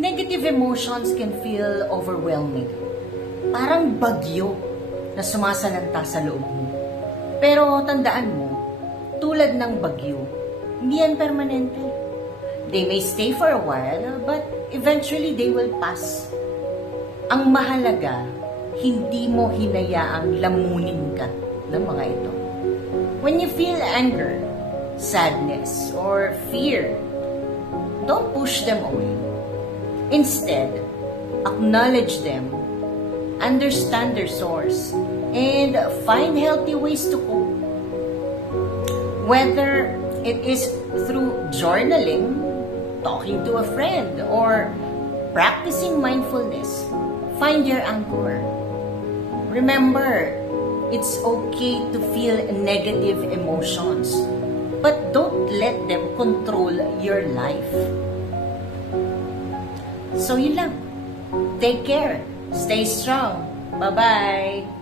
Negative emotions can feel overwhelming. Parang bagyo na sumasalanta sa loob mo. Pero tandaan mo, tulad ng bagyo, hindi yan permanente. They may stay for a while, but eventually they will pass. Ang mahalaga, hindi mo hinayaang lamunin ka ng mga ito. When you feel anger, sadness, or fear, don't push them away. Instead, acknowledge them, understand their source, and find healthy ways to cope. Whether it is through journaling, talking to a friend, or practicing mindfulness, find your anchor. Remember, it's okay to feel negative emotions, but don't let them control your life. So yun lang. Take care. Stay strong. Bye-bye.